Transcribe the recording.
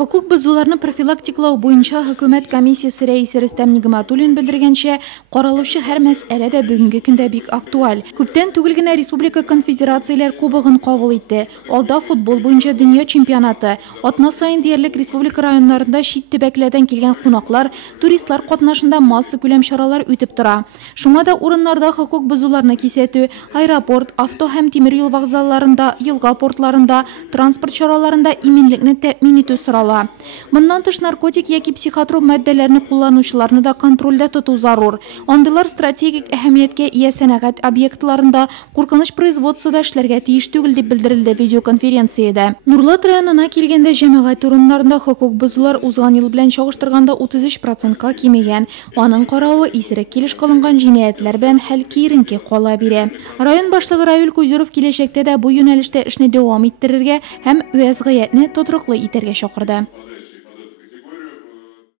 Хокук бозуларны профилактикалау буенча хөкүмәт комиссиясе рәисе белдергәнчә, каралучы һәр мәсьәлә дә бүгенге көндә бик актуаль. Күптән түгел генә республика конфедерацияләр кубогын кабул итте. Алда футбол буенча дөнья чемпионаты. Атна сайын диярлек республика районнарында чит төбәкләрдән килгән кунаклар, туристлар катнашында масса күләм чаралар үтеп тора. Шуңа да урыннарда хокук бозуларны кисәтү, аэропорт, авто һәм тимер юл вокзалларында, елга портларында, транспорт чараларында иминлекне тәэмин итү сорала. Моннан тыш наркотик яки психотроп матдәләрне кулланучыларны да контрольдә тоту зарур. Андыйлар стратегик әһәмияткә ия сәнәгать объектларында куркыныч производствода эшләргә тиеш түгел дип белдерелде видеоконференциядә. Нурлат районына килгәндә җәмәгать урыннарында хокук бозулар узган ел белән чагыштырганда 33%-ка кимегән. Аның каравы исерек килеш кылынган җинаятьләр белән хәл киеренке кала бирә. Район башлыгы Равил Кузеров киләчәктә дә бу юнәлештә эшне дәвам иттерергә һәм вәзгыятьне тотрыклы итәргә чакырды.